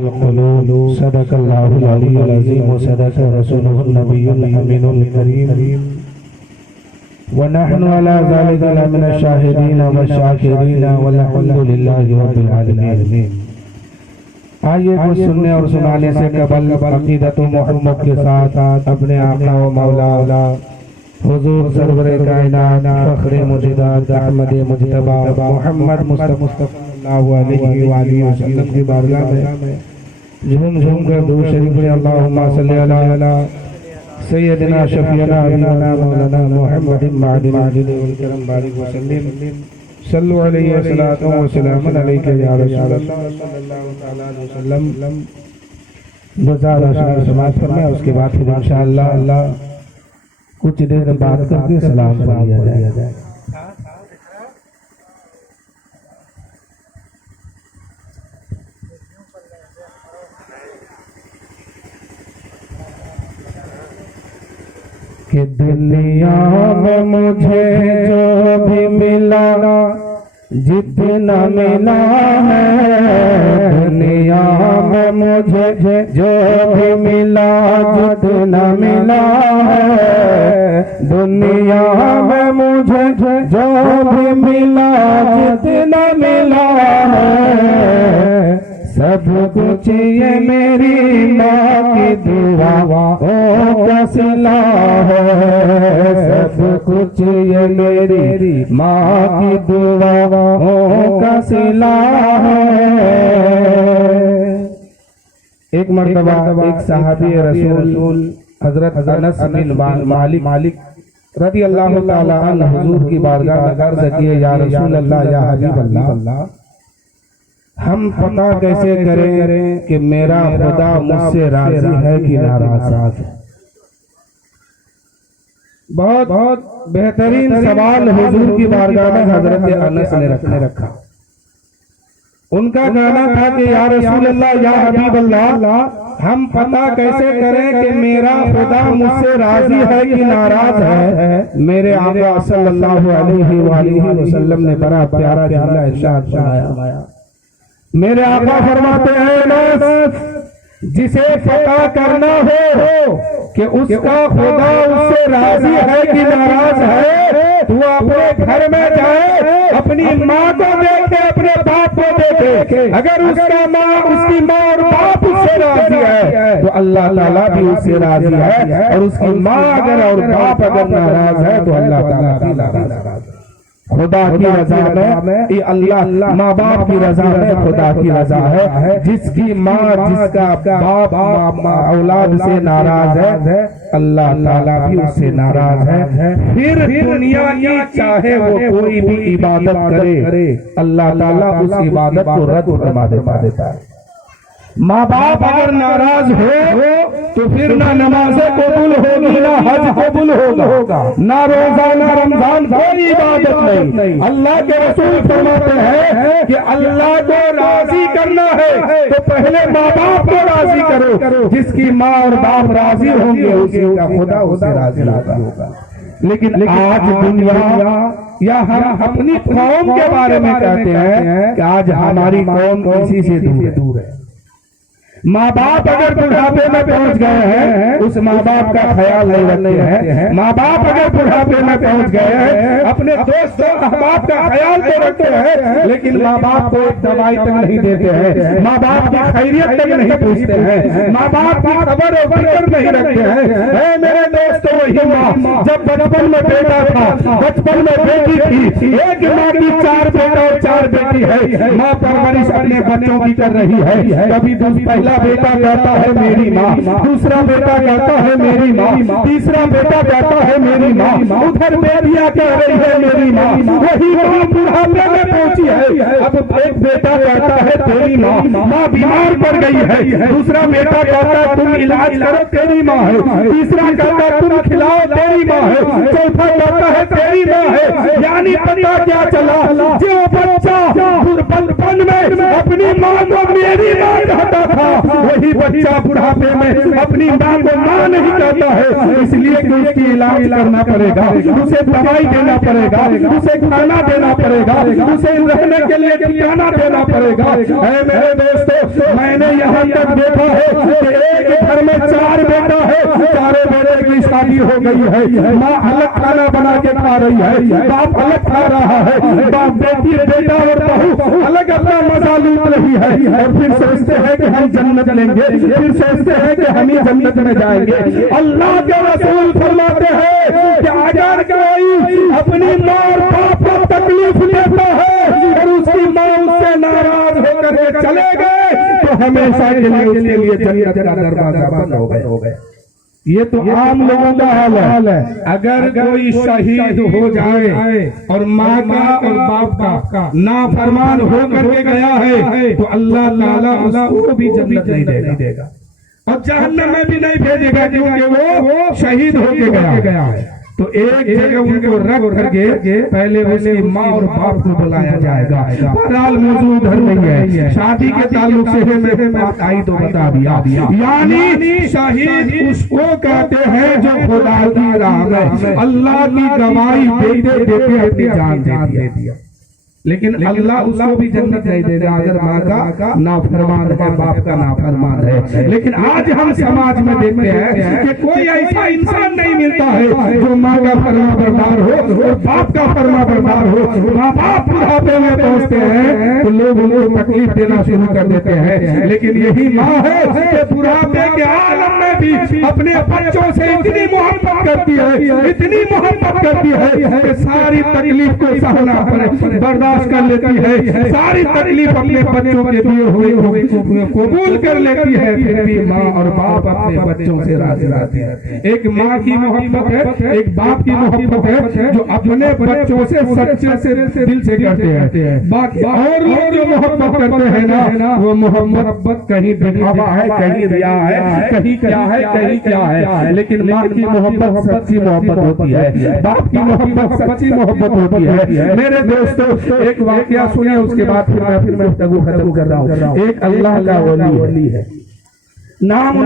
القلوب صدق الله العلي العظيم وصدق رسوله النبي الأمين الكريم ونحن على ذلك لمن الشاهدين والشاكرين والحمد لله رب العالمين. آئیے کچھ سننے اور سنانے سے قبل عقیدت و محبت کے ساتھ اپنے آقا و مولا حضور سرور کائنات فخر موجودات احمد مجتبی محمد مصطفی صلی اللہ علیہ وآلہ وسلم کی بارگاہ میں جھوم جھوم کر درود شریف پڑھیں. اللہم صلی علی سیدنا شفیعنا حبیبنا مولانا محمد معدن الجود والکرم بارک وسلم. صلو علیہ الصلاۃ والسلام علیک یا رسول اللہ صلی اللہ علیہ وسلم. بزار اشعار سماعت فرمائیں. اس کے بعد پھر انشاءاللہ کچھ دیر بات کر کے سلام پڑھیا جائے. کہ دنیا میں مجھے جو بھی ملا جتنا ملا ہے، دنیا میں مجھے جو بھی ملا جتنا ملا ہے، دنیا میں مجھے جو بھی ملا جتنا ملا ہے، سب کچھ یہ میری ماں کی دعاؤں کا صلہ ہے، سب کچھ یہ میری ماں کی دعاؤں کا صلہ ہے. ایک مرتبہ ایک صحابی رسول حضرت انس بن مالک رضی اللہ تعالی عنہ حضور کی بارگاہ میں عرض کیے، یا رسول اللہ، یا حبیب اللہ، ہم پتہ کیسے کریں کہ میرا خدا مجھ سے راضی ہے کہ ناراض ہے؟ بہت بہترین سوال حضور کی بارگاہ میں حضرت انس نے رکھا. ان کا کہنا تھا کہ یا رسول اللہ، یا حبیب اللہ، ہم پتہ کیسے کریں کہ میرا خدا مجھ سے راضی ہے کہ ناراض ہے؟ میرے آقا صلی اللہ علیہ وآلہ وسلم نے بڑا پیارا جملہ ارشاد فرمایا. میرے آقا فرماتے ہیں، انس، جسے پتہ کرنا ہو کہ اس کا خدا اس سے راضی ہے کہ ناراض ہے، تو اپنے گھر میں جائے، اپنی ماں کو دیکھے، اپنے باپ کو دیکھے. اگر اس کی ماں اور باپ اس سے راضی ہے تو اللہ تعالیٰ بھی اس سے راضی ہے، اور اس کی ماں اگر اور باپ اگر ناراض ہے تو اللہ تعالیٰ بھی ناراض ہے. خدا کی رضا میں یہ اللہ، ماں باپ کی رضا میں خدا کی رضا ہے. جس کی ماں، جس کا باپ اولاد سے ناراض ہے، اللہ تعالیٰ بھی اس سے ناراض ہے. پھر دنیا کی چاہے وہ کوئی بھی عبادت کرے، اللہ تعالیٰ اس عبادت کو رد فرما دیتا ہے. ماں باپ اگر ناراض ہو تو پھر نہ نماز قبول ہوگی، نہ حج قبول ہوگا، نہ روزہ، نہ رمضان، کوئی عبادت نہیں. اللہ کے رسول فرماتے ہیں کہ اللہ کو راضی کرنا ہے تو پہلے ماں باپ کو راضی کرو. جس کی ماں اور باپ راضی ہوں گے اسی کا خدا اسے راضی ہوگا. لیکن آج دنیا یا ہم اپنی قوم کے بارے میں کہتے ہیں کہ آج ہماری قوم کسی سے دور ہے. ماں باپ اگر بڑھاپے میں پہنچ گئے ہیں، اس ماں باپ کا خیال نہیں رکھتے ہیں. ماں باپ اگر بڑھاپے میں پہنچ گئے ہیں، اپنے دوستوں احباب کا خیال تو رکھتے ہیں، لیکن ماں باپ کو ایک دوائی تک نہیں دیتے ہیں، ماں باپ کی خیریت تک نہیں پوچھتے ہیں، ماں باپ کی خبر و فکر نہیں رکھتے ہیں. اے میرے دوستوں، وہی ماں جب بچپن میں بیٹا تھا، بچپن میں بیٹی تھی، ایک ماں کی 4 بیٹا اور 4 بیٹی ہے، ماں پرورش اپنے بچوں کی کر رہی ہے. کبھی پہلا بیٹا کہتا ہے میری ماں، دوسرا بیٹا کہتا ہے میری ماں، تیسرا بیٹا کہتا ہے میری ماں، ادھر بیٹیاں کہہ رہی ہے میری ماں. وہی ماں بڑھاپے میں پہنچی ہے، اب ایک بیٹا کہتا ہے تیری ماں، ماں بیمار پڑ گئی ہے، دوسرا بیٹا کہتا ہے تم علاج کرو، تیری ماں ہے، تیسرا کہتا ہے تم کھلاؤ، تیری ماں ہے، چوتھا کہتا ہے تیری ماں ہے. یعنی پتہ کیا چلا، جو بچہ بچپن میں اپنی ماں کو میری ماں کہتا تھا، وہی بچہ بڑھاپے میں اپنی ماں کو ماں نہیں کہتا ہے، اس لیے کہ اس کی علاج کرنا پڑے گا، اسے دوائی دینا پڑے گا، اسے کھانا دینا پڑے گا، اسے رہنے کے لیے ٹھکانہ دینا پڑے گا۔ اے میرے دوستو، میں نے یہاں تک دیکھا ہے کہ ایک گھر میں 4 بیٹا ہے، چاروں بیٹے کی شادی ہو گئی ہے، ماں الگ کھانا بنا کے کھا رہی ہے، باپ الگ کھا رہا ہے، باپ بیٹی بیٹا اور بہو الگ اپنا مزہ لوٹ رہی ہے، اور پھر سوچتے ہیں کہ ہم جنت لیں گے، پھر سوچتے ہیں کہ ہم ہی جنت میں جائیں گے۔ اللہ کے رسول فرماتے ہیں کہ اگر کوئی اپنی ماں اور باپ کو تکلیف دیتا ہے اور اس کی ماں اس سے ناراض ہو کر کے چلے گئے تو ہمیشہ کے لیے اس کے لیے جنت کا دروازہ بند ہو گئے۔ یہ تو عام لوگوں کا حال ہے۔ اگر کوئی شہید ہو جائے اور ماں کا اور باپ کا نافرمان ہو کر کے گیا ہے تو اللہ تعالیٰ اس کو بھی جنت نہیں دے گا اور جہنم میں بھی نہیں بھیجے گا، کیونکہ وہ شہید ہو کے گیا ہے۔ تو ایک جگہ ان کو رکھ کر کے پہلے اس کی ماں اور باپ کو بلایا جائے گا۔ بہرحال موضوع ادھر نہیں ہے، شادی کے تعلق سے میں بات آئی تو بتا دیا، یعنی شہید اس کو کہتے ہیں جو خدا کی راہ میں اللہ کی گواہی دیتے دیتے اپنی جان دے دیا، لیکن اللہ اس کو بھی جنت نہیں دے گا اگر ماں کا نافرمان ہے، باپ کا نافرمان ہے۔ لیکن آج ہم سماج میں دیکھتے ہیں کہ کوئی ایسا انسان نہیں ملتا ہے جو ماں کا فرما بردار ہو اور باپ کا فرما بردار ہو۔ ماں باپ بڑھاپے میں پہنچتے ہیں تو لوگ ان کو تکلیف دینا شروع کر دیتے ہیں، لیکن یہی ماں ہے کہ بڑھاپے کے عالم میں بھی اپنے بچوں سے اتنی محبت کرتی ہے، اتنی محبت کرتی ہے کہ ساری تکلیف کو سہنا پڑے، برداشت کر لیتی ہے، ساری تکلیف اپنے بچوں کے دیے ہوئے قبول کر لیتی ہے، پھر بھی ماں اور باپ اپنے بچوں سے راضی رہتے ہیں۔ ایک ماں کی محبت ہے، ایک باپ کی محبت ہے جو اپنے بچوں سے سچے سے دل سے کرتے ہیں۔ باقی اور لوگ جو محبت کرتے ہیں نا، وہ محبت کہیں دکھاوا ہے، کہیں ریا ہے، کہیں کیا ہے، کہیں کیا ہے، لیکن ماں کی محبت سچی محبت ہوتی ہے، باپ کی محبت سچی محبت ہوتی ہے۔ میرے دوستو، ایک واقعہ سنیں، اس کے بعد پھر میں گفتگو ختم کر رہا ہوں۔ ایک اللہ کا ولی ہے، نام